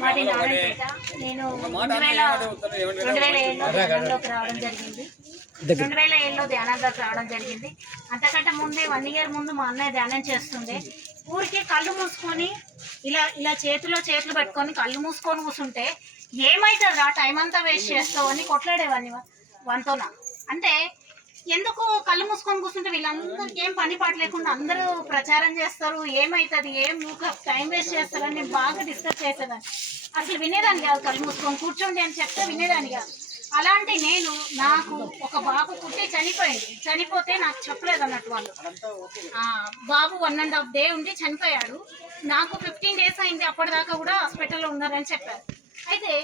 మాది నారాయణపేట. నేను 2007లో ధ్యానంలోకి రావడం జరిగింది. 2007లో ధ్యానంలోకి రావడం జరిగింది. అంతకంటే ముందే 1 ఇయర్ ముందు మా అన్నయ్య ధ్యానం చేస్తుండే. ఊరికి కళ్ళు మూసుకొని ఇలా ఇలా చేతిలో చేతులు పెట్టుకొని కళ్ళు మూసుకొని కూర్చుంటే ఏమవుతుంది రా, టైం అంతా వేస్ట్ చేస్తావు అని కొట్లాడేవాడిని వంతోన. అంటే ఎందుకు కళ్ళు మూసుకొని కూర్చుంటే వీళ్ళందరికీ ఏం పని పాట లేకుండా అందరూ ప్రచారం చేస్తారు, ఏమవుతుంది, ఏం టైం వేస్ట్ చేస్తారని నేను బాగా డిస్కస్ చేసేదాన్ని. అసలు వినేదాన్ని కాదు, కళ్ళు మూసుకొని కూర్చోండి అని చెప్తే వినేదాన్ని కాదు. అలాంటి నేను, నాకు ఒక బాబు పుట్టి చనిపోతే నాకు చెప్పలేదు అన్నట్టు వాళ్ళు. బాబు 1.5 day ఉండి చనిపోయాడు. నాకు 15 days అయింది, అప్పటిదాకా కూడా హాస్పిటల్లో ఉన్నారని చెప్పారు. అయితే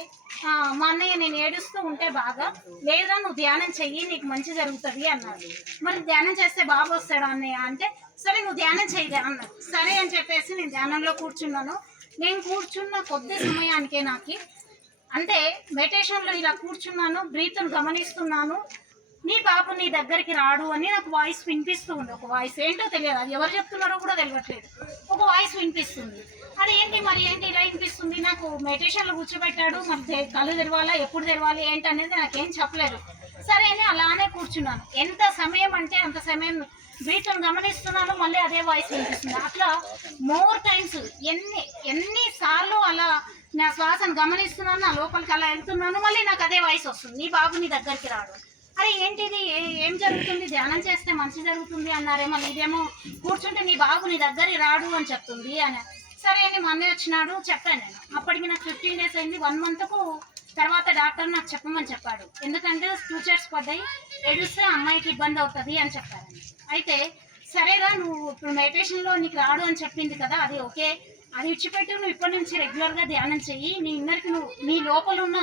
మా అన్నయ్య నేను ఏడుస్తూ ఉంటే బాగా, లేదా నువ్వు ధ్యానం చెయ్యి నీకు మంచి జరుగుతుంది అన్నారు. మరి ధ్యానం చేస్తే బాబు వస్తాడు అన్నయ్య అంటే, సరే నువ్వు ధ్యానం చెయ్యి అన్నారు. సరే అని చెప్పేసి నేను ధ్యానంలో కూర్చున్నాను. నేను కూర్చున్న కొద్ది సమయానికే నాకు అంటే మెడిటేషన్లో ఇలా కూర్చున్నాను, బ్రీత్ను గమనిస్తున్నాను. నీ బాబు నీ దగ్గరికి రాడు అని నాకు వాయిస్ వినిపిస్తూ ఉంది. ఒక వాయిస్ ఏంటో తెలియదు, అది ఎవరు చెప్తున్నారో కూడా తెలియట్లేదు. ఒక వాయిస్ వినిపిస్తుంది. అది ఏంటి మరి ఏంటి ఇలా వినిపిస్తుంది? నాకు మెడిటేషన్లో కూర్చోబెట్టాడు, మరి కళ్ళు తెరవాలా, ఎప్పుడు తెరవాలి ఏంటి అనేది నాకేం చెప్పలేదు. సరే అని అలానే కూర్చున్నాను. ఎంత సమయం అంటే అంత సమయం బ్రీత్ను గమనిస్తున్నాను, మళ్ళీ అదే వాయిస్ వినిపిస్తుంది. అట్లా మోర్ టైమ్స్ ఎన్నిసార్లు అలా నా శ్వాసను గమనిస్తున్నాను, నా లోపలికి అలా వెళ్తున్నాను, మళ్ళీ నాకు అదే వాయిస్ వస్తుంది, నీ బాబు నీ దగ్గరికి రాడు. అరే ఏంటిది, ఏం జరుగుతుంది, ధ్యానం చేస్తే మంచి జరుగుతుంది అన్నారేమో, ఇదేమో కూర్చుంటే నీ బాబు నీ దగ్గరికి రాడు అని చెప్తుంది అని. సరే అని మా అన్నయ్య వచ్చినాడు, చెప్పాను నేను. అప్పటికి నాకు 15 days అయింది. 1 monthకు తర్వాత డాక్టర్ నాకు చెప్పమని చెప్పాడు. ఎందుకంటే ఫ్యూచర్స్ పడ్డాయి, ఏడుస్తే అమ్మాయికి ఇబ్బంది అవుతుంది అని చెప్పారని. అయితే సరేరా, నువ్వు ఇప్పుడు మెడిటేషన్లో నీకు రాడు అని చెప్పింది కదా, అది ఓకే, అది విడిచిపెట్టి నువ్వు ఇప్పటి నుంచి రెగ్యులర్గా ధ్యానం చెయ్యి. నీ ఇన్నర్కి నువ్వు, నీ లోపల ఉన్న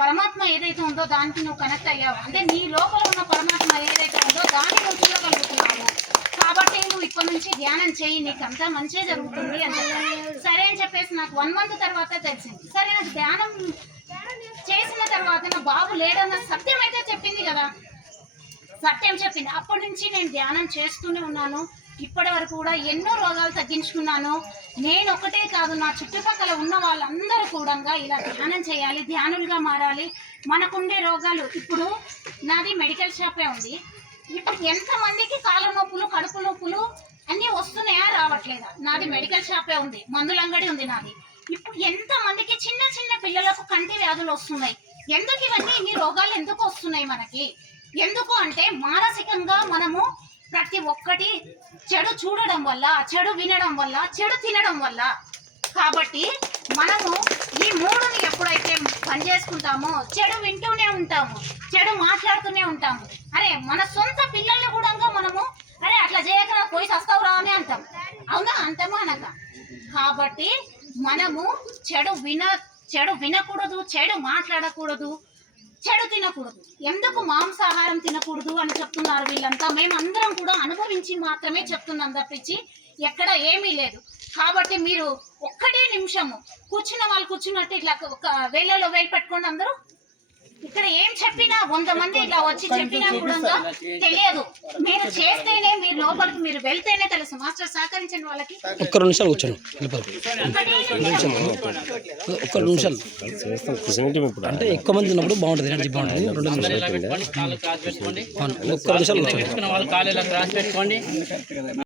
పరమాత్మ ఏదైతే ఉందో దానికి నువ్వు కనెక్ట్ అయ్యావు, అంటే నీ లోపల ఉన్న పరమాత్మ ఏదైతే ఉందో దాన్ని నువ్వు చూడగలుగుతున్నావు. కాబట్టి నువ్వు ఇప్పటి నుంచి ధ్యానం చెయ్యి, నీకు అంతా మంచిగా జరుగుతుంది అని చెప్పాను. సరే అని చెప్పేసి నాకు 1 month తర్వాత తెలిసింది. సరే నాకు ధ్యానం చేసిన తర్వాత నా బాబు లేడన్న సత్యం అయితే చెప్పింది కదా, సత్యం చెప్పింది. అప్పటి నుంచి నేను ధ్యానం చేస్తూనే ఉన్నాను. ఇప్పటి వరకు కూడా ఎన్నో రోగాలు తగ్గించుకున్నాను. నేను ఒకటే కాదు, నా చుట్టుపక్కల ఉన్న వాళ్ళందరూ కూడా ఇలా ధ్యానం చేయాలి, ధ్యానులుగా మారాలి. మనకుండే రోగాలు, ఇప్పుడు నాది మెడికల్ షాపే ఉంది. ఇప్పుడు ఎంతమందికి కాళ్ళ నొప్పులు, కడుపు నొప్పులు అన్నీ వస్తున్నాయా, రావట్లేదా? నాది మెడికల్ షాపే ఉంది, మందుల అంగడి ఉంది నాది. ఇప్పుడు ఎంతమందికి చిన్న చిన్న పిల్లలకు కంటి వ్యాధులు వస్తున్నాయి. ఎందుకు ఇవన్నీ, ఇన్ని రోగాలు ఎందుకు వస్తున్నాయి మనకి? ఎందుకు అంటే మానసికంగా మనము ప్రతి ఒక్కటి చెడు చూడడం వల్ల, చెడు వినడం వల్ల, చెడు తినడం వల్ల. కాబట్టి మనము ఈ 3ని ఎప్పుడైతే పని చేసుకుంటామో, చెడు వింటూనే ఉంటాము, చెడు మాట్లాడుతూనే ఉంటాము. అరే మన సొంత పిల్లల్ని కూడా మనము అరే అట్లా చేయక పోయి సస్తావురా అని అంటాం, అవునా? అంటామా అనక. కాబట్టి మనము చెడు వినకూడదు, చెడు మాట్లాడకూడదు, చెడు తినకూడదు. ఎందుకు మాంసాహారం తినకూడదు అని చెప్తున్నారు వీళ్ళంతా? మేమందరం కూడా అనుభవించి మాత్రమే చెప్తున్నాం తప్పించి ఎక్కడ ఏమీ లేదు. కాబట్టి మీరు ఒక్కటే నిమిషము కూర్చున్న వాళ్ళు కూర్చున్నట్టు ఇట్లా ఒక వేళ్ళలో వేలు పెట్టుకోండి. అందరూ ఇక్కడ ఏం చెప్పినా 100 మంది ఇట్లా వచ్చి చెప్పినా కూడా తెలియదు. మీరు చేస్తేనే, మీరు లోపలికి మీరు వెళ్తేనే తెలుసు. మాస్టర్ సహకరించండి వాళ్ళకి. ఒక్క 2 నిమిషాలు కూర్చోండి, ఒక్క 2 నిమిషాలు అంటే ఎక్కువ మంది ఉన్నప్పుడు బాగుంటుంది, ఎనర్జీ బాగుంటుంది. 2 నిమిషాలు ఒక్క 2 నిమిషాలు కూర్చోండి.